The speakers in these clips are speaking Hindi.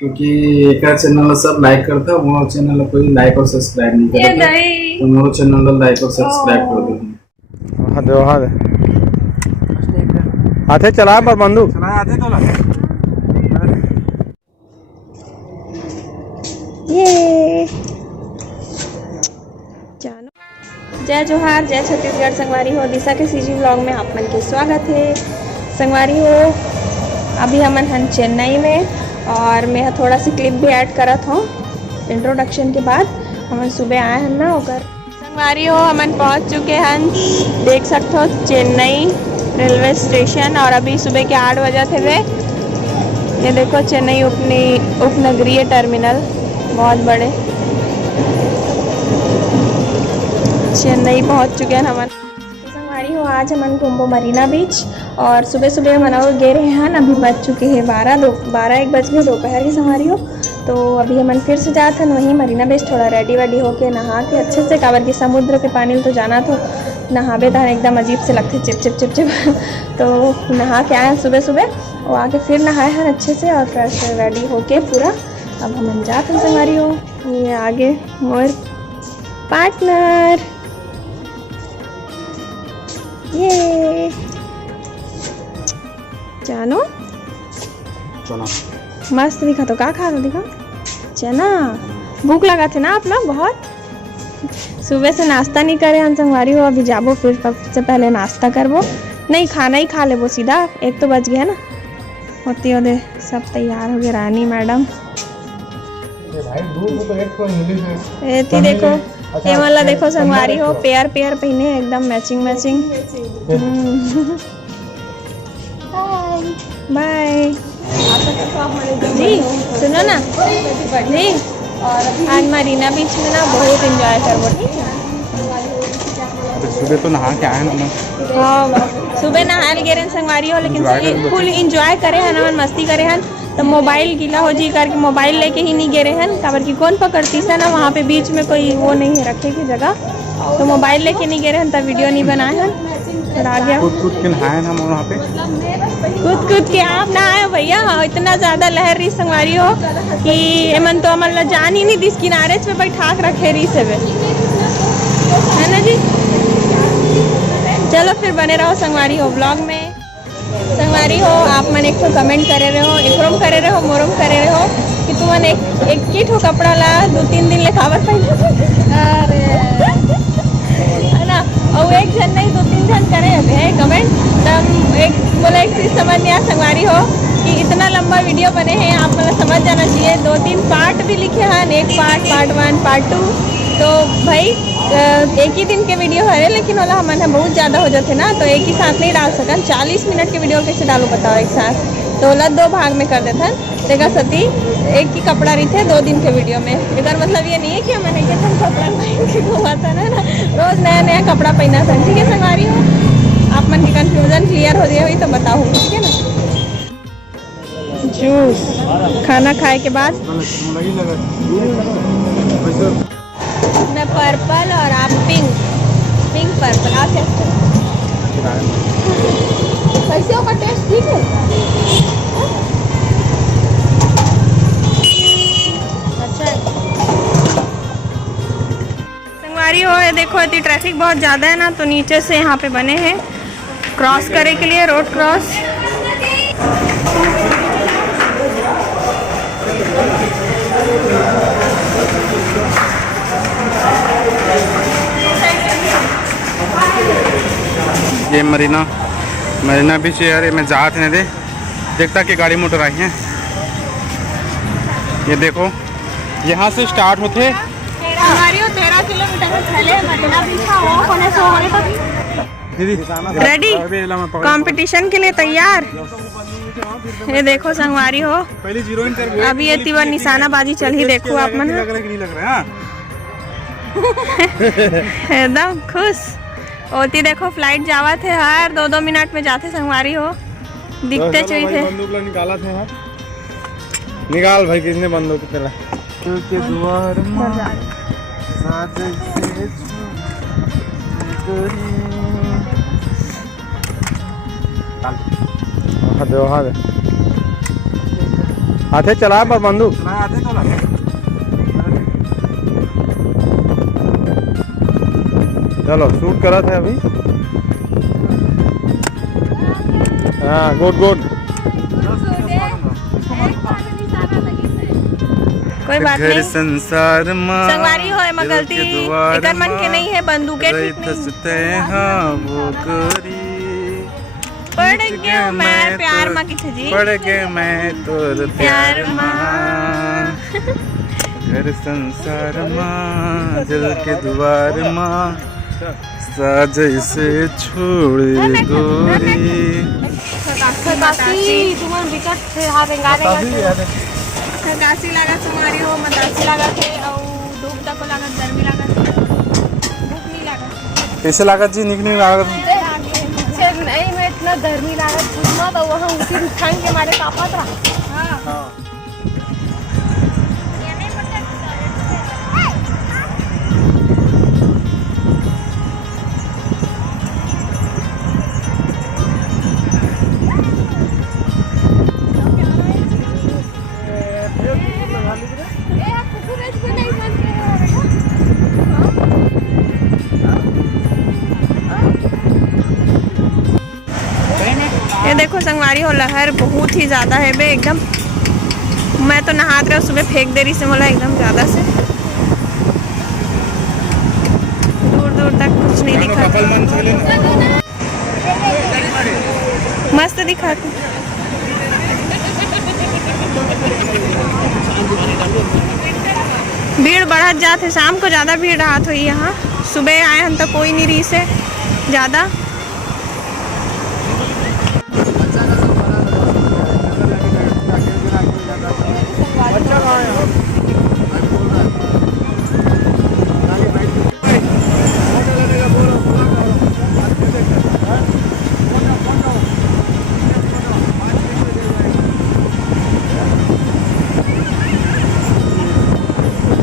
क्योंकि एक चैनल सब लाइक करता है मोर चैनल कोई लाइक और सब्सक्राइब नहीं करता तो मोर चैनल लाइक और सब्सक्राइब कर दो। हाँ दे हाँ दे आते चला पर बंदू आते तो ये जानो जय जोहार जय छत्तीसगढ़ संगवारी हो दिशा के सीजी व्लॉग में आप मन के स्वागत है। संगवारी हो अभी हमन हन चेन्नई में और मैं थोड़ा सी क्लिप भी ऐड करत हूँ इंट्रोडक्शन के बाद। हमन सुबह आए हन ना ओकर संगवारी हो हमन पहुँच चुके हन देख सकते हो चेन्नई रेलवे स्टेशन और अभी सुबह के 8 बजे थे वे। ये देखो चेन्नई उपनगरीय टर्मिनल बहुत बड़े चेन्नई पहुंच चुके हैं हमन। संगवारी हो आज हमन घूमो मरीना बीच और सुबह सुबह मनाओ गे रहे हैं। अभी बज चुके हैं 12-1 बज गए दोपहर की संगवारी हो। तो अभी हमन फिर से जाते हैं वहीं मरीना बीच थोड़ा रेडी वेडी होके नहा के अच्छे से काबर की समुद्र के पानी तो जाना तो नहाबे तो एकदम अजीब से लगते चिप चिप चिप चिप तो नहा के आए हैं सुबह सुबह और आके फिर नहाए हैं अच्छे से और फ्रेश रेडी होके पूरा। अब हम जाते हैं संगवारी हो। ये आगे मोर पार्टनर ये जानो चना मस्त दिखा तो का खा दिखा चना। भूख लगा थे ना अपना बहुत सुबह से नाश्ता नहीं करे हम संगवारी हो। अभी जाबो फिर सबसे पहले नाश्ता करबो नहीं खाना ही खा लेबो सीधा 1 तो बज गया ना होती हो दे सब तैयार हो गए रानी मैडम। एती देखो ये वाला देखो संगवारी हो पेयर पहने एकदम मैचिंग बाय जी सुनो ना जी आज मरीना बीच में ना बहुत एंजॉय करबो ठीक है। सुबह तो नहा के आए ना हाँ सुबह नहाल गे संगवारी हो लेकिन फुल एंजॉय करे हन हमन मस्ती करे हन। तो मोबाइल गीला हो जी करके मोबाइल लेके ही नहीं गे रहे हैं काबर की कौन पकड़ती सा ना वहाँ पे बीच में कोई वो नहीं है रखे की जगह तो मोबाइल लेके नहीं गे रहे हैं तब वीडियो नहीं बनाए हैं। फिर आ गया कूद के नहाए हम वहाँ पे कूद के आप नहाए भैया इतना ज़्यादा लहर रही संगवारी हो कि एमन तो मतलब जान ही नहीं दिस किनारे पे बैठा के रखे रही से है ना जी। चलो फिर बने रहो संगवारी हो ब्लॉग में। संगवारी हो आप मन एक तो कमेंट करे रहे हो एकरोम करे रहे हो मोरम करे रहे हो कि तुमन एक किट हो कपड़ा ला 2-3 दिन ले खावर अरे है ना और एक जन नहीं 2-3 जन करे है कमेंट तब एक बोला एक चीज़ समझ नहीं आ संगवारी हो कि इतना लंबा वीडियो बने हैं आप मतलब समझ जाना चाहिए 2-3 पार्ट भी लिखे हैं एक पार्ट 1 पार्ट 2 तो भाई एक ही दिन के वीडियो है लेकिन वाला हमारे बहुत ज़्यादा हो जाते ना तो एक ही साथ नहीं डाल सकन 40 मिनट के वीडियो कैसे डालो बताओ एक साथ तो वाला 2 भाग में कर देते हैं देखा सती एक ही कपड़ा रही थे 2 दिन के वीडियो में। इधर मतलब ये नहीं है कि मैंने क्या कपड़ा पहन के घुमा था ना रोज़ नया कपड़ा पहना था ठीक है संगवारी हो। आप मन की कन्फ्यूजन क्लियर हो रही हुई तो बताओ ठीक है ना। जूस खाना खाए के बाद मैं पर्पल और आप पिंक पर्पल आप कैसे होगा टेस्ट ठीक है अच्छा संगवारी हो ये देखो यदि ट्रैफिक बहुत ज़्यादा है ना तो नीचे से यहाँ पे बने हैं क्रॉस करे के लिए रोड क्रॉस। ये मरीना बीच यार मैं जात नहीं दे देखता कि गाड़ी मोटर आई है। ये देखो यहाँ से स्टार्ट होते 13 किलोमीटर पहले मरीना बीच होने तो रेडी कंपटीशन के लिए तैयार। ये देखो संगवारी हो अभी ये तीवर निशानाबाजी चल ही देखो आप मन एकदम खुश होती देखो फ्लाइट जावा थे हर 2-2 मिनट में जाते संगवारी हो दिखते चाहिए थे। बंदूक निकाला थे निकाल भाई किसने बंदूक चला दे हाथे चला पर बंदूक चलो शूट करा था अभी। हाँ गुड गुड। कोई बात नहीं, संसार संगवारी हो एमा गलती एकर मन के नहीं है, बंदूके ठीक नहीं। हाँ वो गोरी पड़ गया मैं प्यार माँ किथे जी, पड़ गया मैं तोर प्यार माँ। घर संसार माँ दिल के द्वार माँ साज से छोड़े गोरी। खरगासी लागत तुम्हारी हो, मदासी लागत है और धूप तक लागत, गर्मी लागत, भूख नहीं लागत। कैसे लागत जी? निक नहीं लागत नहीं मैं इतना गर्मी लागत पूछना तो वहाँ उसी ठंड के मारे कापत रहा। हाँ। ये देखो संगवारी हो, लहर बहुत ही ज़्यादा है बे एकदम। मैं तो नहात रहा सुबह फेंक दे रही से मोला एकदम ज़्यादा से, दूर दूर तक कुछ नहीं दिखा। मस्त दिखा भीड़ बढ़त जाते, शाम को ज़्यादा भीड़ रात हुई यहाँ। सुबह आए हम तो कोई नहीं रही से ज़्यादा।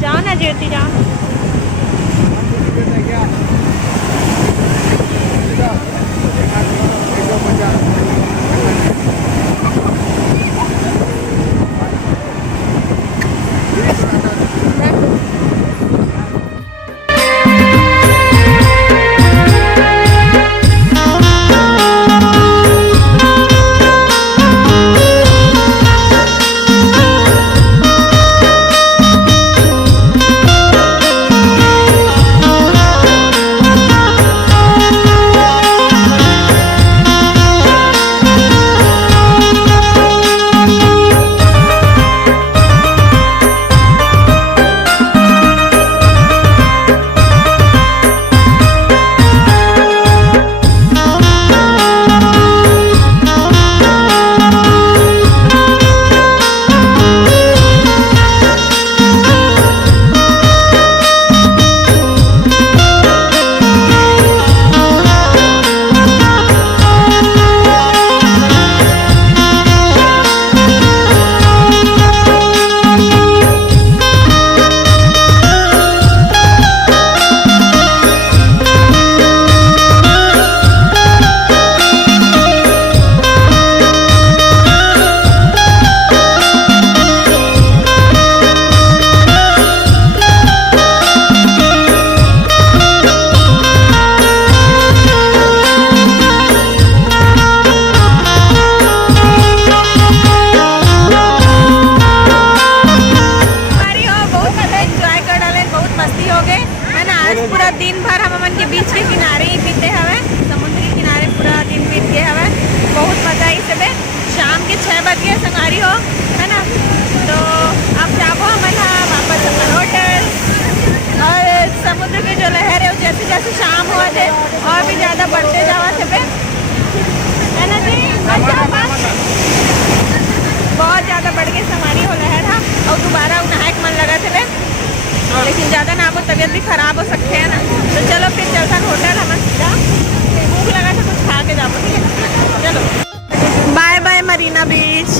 जाओ ना ज्योति जाओ। बहुत ज़्यादा बढ़ गई सवारी हो लहर है और दोबारा नहाए के मन लगा थे, लेकिन ज़्यादा ना हो तबीयत भी खराब हो सकते हैं ना। तो चलो फिर चलता होटल हम सीधा, भूख लगा था कुछ खा के जाओ। चलो बाय बाय मरीना बीच।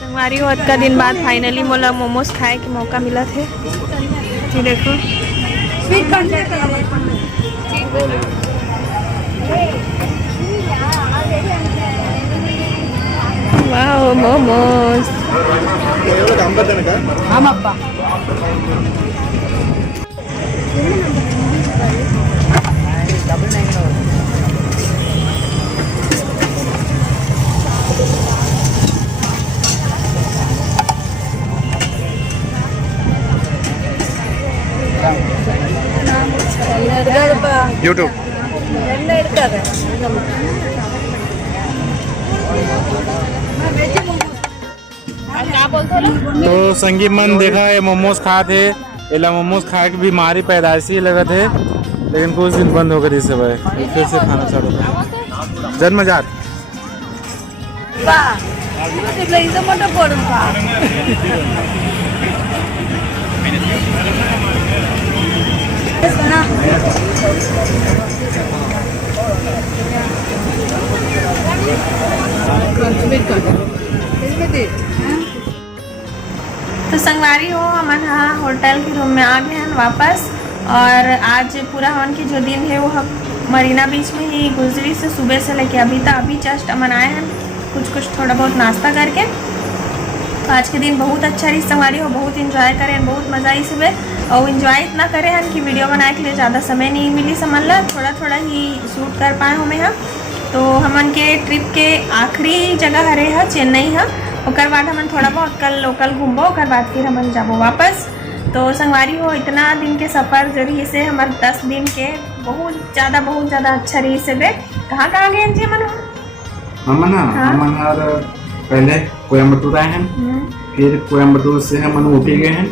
संगवारी हो का दिन बाद फाइनली मोला मोमोज खाए के मौका मिला थे। जी देखो मोमोज यूट्यूब तो संगी मन देखा ये मोमोज खा थे एला मोमोज खा के बीमारी पैदाइशी लगा थे, लेकिन कुछ दिन बंद हो गई सब फिर से खाना चालू कर जन्मजात तो संगवारी हो हमन हाँ होटल के रूम में आ गए हैं वापस। और आज पूरा हमन के जो दिन है वो हम मरीना बीच में ही गुजरी से सुबह से लेके अभी तक अभी जस्ट हमन आए हैं कुछ थोड़ा बहुत नाश्ता करके। तो आज के दिन बहुत अच्छा रही संगवारी हो, बहुत इंजॉय करें, बहुत मज़ा आई सुबह। और इंजॉय इतना करे हैं कि वीडियो बनाने के लिए ज़्यादा समय नहीं मिली, समझ ला थोड़ा ही शूट कर पाए हमें हम। तो हमन के ट्रिप के आखिरी जगह हरे है चेन्नई है, ओकर बाद हमन थोड़ा बहुत कल लोकल घूमबो, ओकर बाद फिर हमन जाबो वापस। तो संगवारी हो इतना दिन के सफ़र जो रही से हमारे 10 दिन के बहुत ज़्यादा अच्छा रही से बे। कहाँ गए जी हमन? हमन पहले कोयम्बटूर आए हैं, फिर कोयम्बटूर से हम ऊटी गए हैं,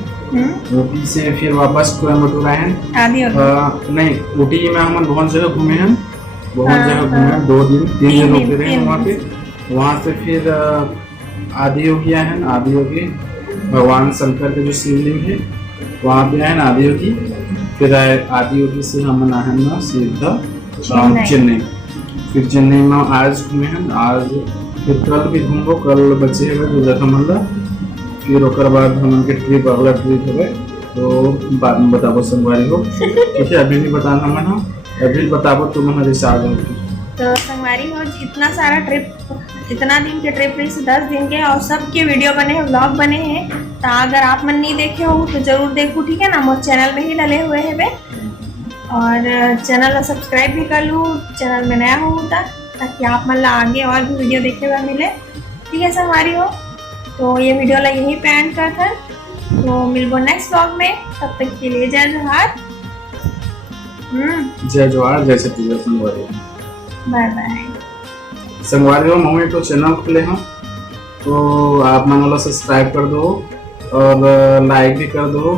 ऊटी से फिर वापस कोयम्बटूर आए हैं। नहीं, ऊटी में हम बहुत जगह घूमे हैं, बहुत जगह घूमे हैं, 2 दिन 3 दिन रुके रहे वहाँ पे। वहाँ से फिर आदि योगी आए हैं, आदि योगी भगवान शंकर के जो शिवलिंग है वहाँ पे आए हैं आदि योगी। फिर आदि योगी से हम आए हैं ना सीधा चेन्नई। फिर चेन्नई में आज घूमे हैं, आज फिर कल भी घूमबो, कल बचे हुए जो जगह मतलब। फिर ओकर बाद हम ट्रिप अगला ट्रिप है तो बाद में बताबो संगवारी हो, ठीक है? अभी नहीं बताना मैंने, अभी बताबो तो मैंने रिसार्ज होगी। तो संगवारी हो इतना सारा ट्रिप, इतना दिन के ट्रिप रही 10 दिन के, और सबके वीडियो बने हैं, व्लॉग बने हैं। तो अगर आप मन नहीं देखे हो तो जरूर देखो, ठीक है ना? मोर चैनल में ही डले हुए हैं वे, और चैनल को सब्सक्राइब भी कर लूँ चैनल में नया हो ताकि आप मतलब आगे और भी वीडियो देखने को मिले, ठीक है संगवारी हो? तो ये वीडियो ला यही पे एंड कर था, तो मिलबो नेक्स्ट व्लॉग में, तब तक के लिए जय जोहार। जय जोहार, जय छत्तीसगढ़ संगवारी। बाय बाय संगवारी हो। मम्मी तो चैनल खुले हैं तो आप मन सब्सक्राइब कर दो और लाइक भी कर दो,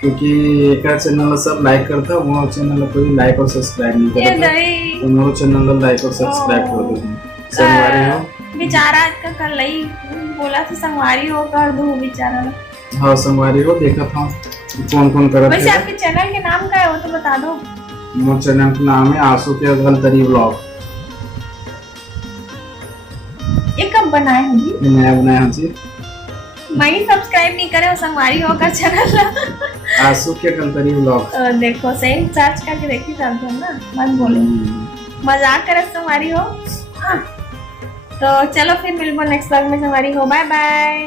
क्योंकि एक चैनल सब लाइक करता है, वो चैनल कोई लाइक और सब्सक्राइब नहीं करता, तो वो चैनल लाइक और सब्सक्राइब कर दो। संगवारी हो बेचारा का कल ही बोला था संगवारी हो कर दो बेचारा। हाँ संगवारी हो, देखा था कौन कर। वैसे आपके चैनल के नाम क्या है वो तो बता दो। मोर चैनल का नाम है आंसू के गलतरी व्लॉग। ये कब बनाए हैं जी? नया बनाया है जी। मैं सब्सक्राइब नहीं करे संगवारी हो कर चैनल आंसू के गलतरी व्लॉग। देखो सही सर्च करके देखी सकते हो ना, मत बोलो मजाक करे संगवारी हो। हाँ तो चलो फिर मिलबो नेक्स्ट व्लॉग में संगवारी हो। Bye bye,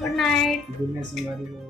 good night. Good night संगवारी हो।